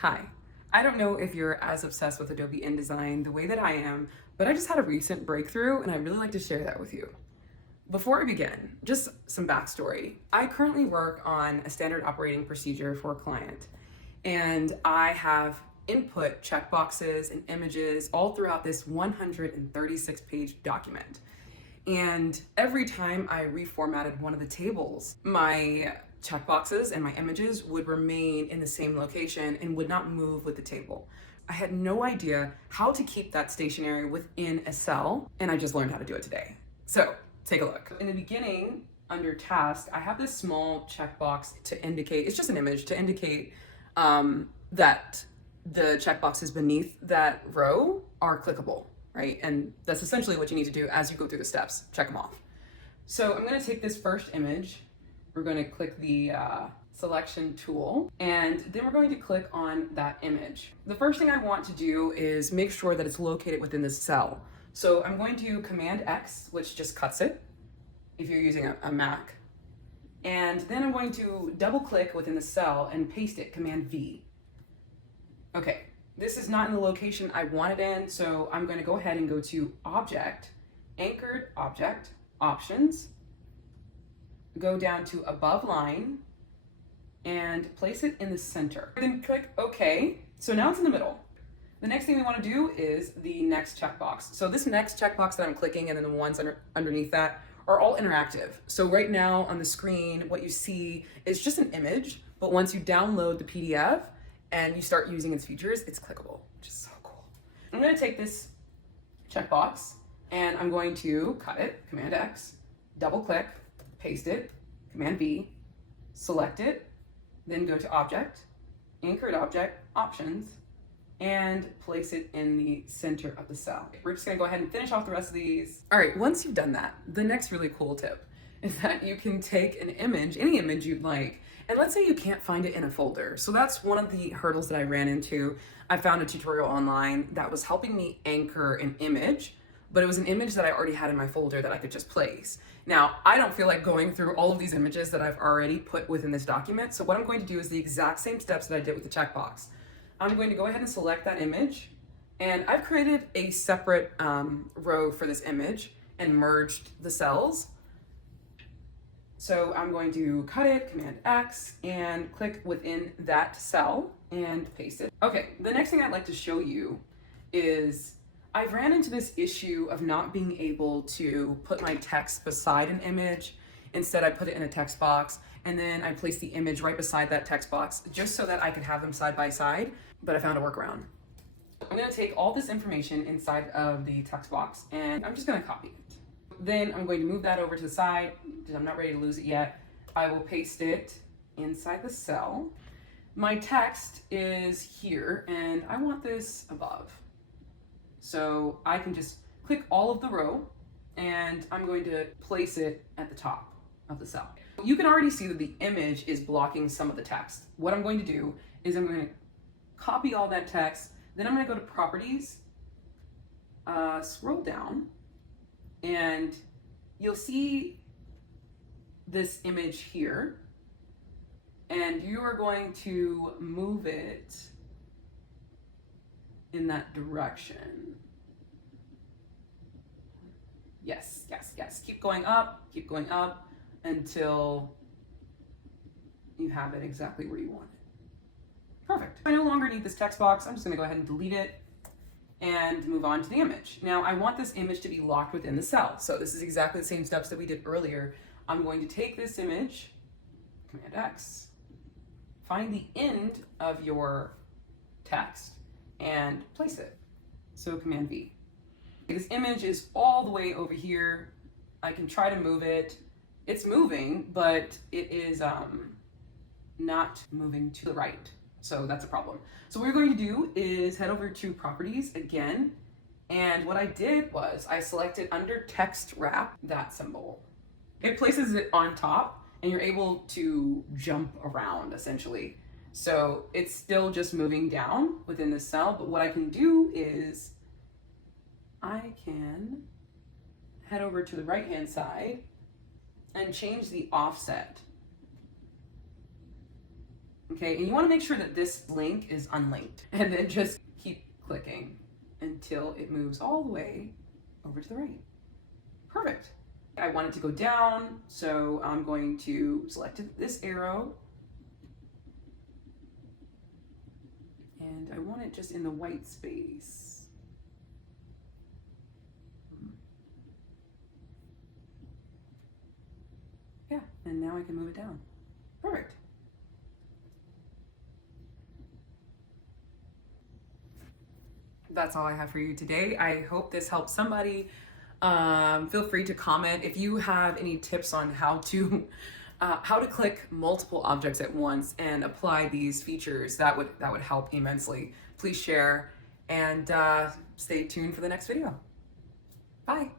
Hi. I don't know if you're as obsessed with Adobe InDesign the way that I am, but I just had a recent breakthrough and I'd really like to share that with you. Before I begin, just some backstory. I currently work on a standard operating procedure for a client, and I have input checkboxes and images all throughout this 136-page document. And every time I reformatted one of the tables, my checkboxes and my images would remain in the same location and would not move with the table. I had no idea how to keep that stationary within a cell, and I just learned how to do it today. So take a look. In the beginning, under task, I have this small checkbox to indicate, it's just an image to indicate that the checkboxes beneath that row are clickable, right? And that's essentially what you need to do as you go through the steps, check them off. So I'm gonna take this first image, we're gonna click the selection tool, and then we're going to click on that image. The first thing I want to do is make sure that it's located within this cell. So I'm going to Command X, which just cuts it, if you're using a Mac. And then I'm going to double click within the cell and paste it, Command V. Okay, this is not in the location I want it in, so I'm going to go ahead and go to Object, Anchored Object, Options, go down to Above Line, and place it in the center. Then click OK. So now it's in the middle. The next thing we want to do is the next checkbox. So this next checkbox that I'm clicking and then the ones underneath that are all interactive. So right now on the screen, what you see is just an image, but once you download the PDF and you start using its features, it's clickable, which is so cool. I'm going to take this checkbox and I'm going to cut it, Command X, double click, paste it, Command V, select it, then go to Object, Anchored Object, Options, and place it in the center of the cell. We're just gonna go ahead and finish off the rest of these. All right, once you've done that, the next really cool tip is that you can take an image, any image you'd like, and let's say you can't find it in a folder. So that's one of the hurdles that I ran into. I found a tutorial online that was helping me anchor an image, but it was an image that I already had in my folder that I could just place. Now, I don't feel like going through all of these images that I've already put within this document. So what I'm going to do is the exact same steps that I did with the checkbox. I'm going to go ahead and select that image, and I've created a separate row for this image and merged the cells. So I'm going to cut it, Command X, and click within that cell and paste it. Okay, the next thing I'd like to show you is I ran into this issue of not being able to put my text beside an image. Instead, I put it in a text box, and then I placed the image right beside that text box just so that I could have them side by side, but I found a workaround. I'm gonna take all this information inside of the text box and I'm just gonna copy it. Then I'm going to move that over to the side because I'm not ready to lose it yet. I will paste it inside the cell. My text is here and I want this above. So I can just click all of the row and I'm going to place it at the top of the cell. You can already see that the image is blocking some of the text. What I'm going to do is I'm going to copy all that text, then I'm going to go to Properties, scroll down, and you'll see this image here, and you are going to move it in that direction. Yes, yes, yes. Keep going up until you have it exactly where you want it. Perfect. I no longer need this text box. I'm just gonna go ahead and delete it and move on to the image. Now I want this image to be locked within the cell. So this is exactly the same steps that we did earlier. I'm going to take this image, Command X, find the end of your text and place it. So Command V. This image is all the way over here. I can try to move it. It's moving, but it is not moving to the right. So that's a problem. So what we're going to do is head over to Properties again. And what I did was I selected under Text Wrap, that symbol. It places it on top and you're able to jump around essentially. So it's still just moving down within the cell, but what I can do is I can head over to the right-hand side and change the offset Okay, and you want to make sure that this link is unlinked, and then just keep clicking until it moves all the way over to the right. Perfect. I want it to go down, so I'm going to select this arrow, and I want it just in the white space. Yeah, and now I can move it down. Perfect. That's all I have for you today. I hope this helps somebody. Feel free to comment if you have any tips on how to click multiple objects at once and apply these features. That would help immensely. Please share and stay tuned for the next video. Bye.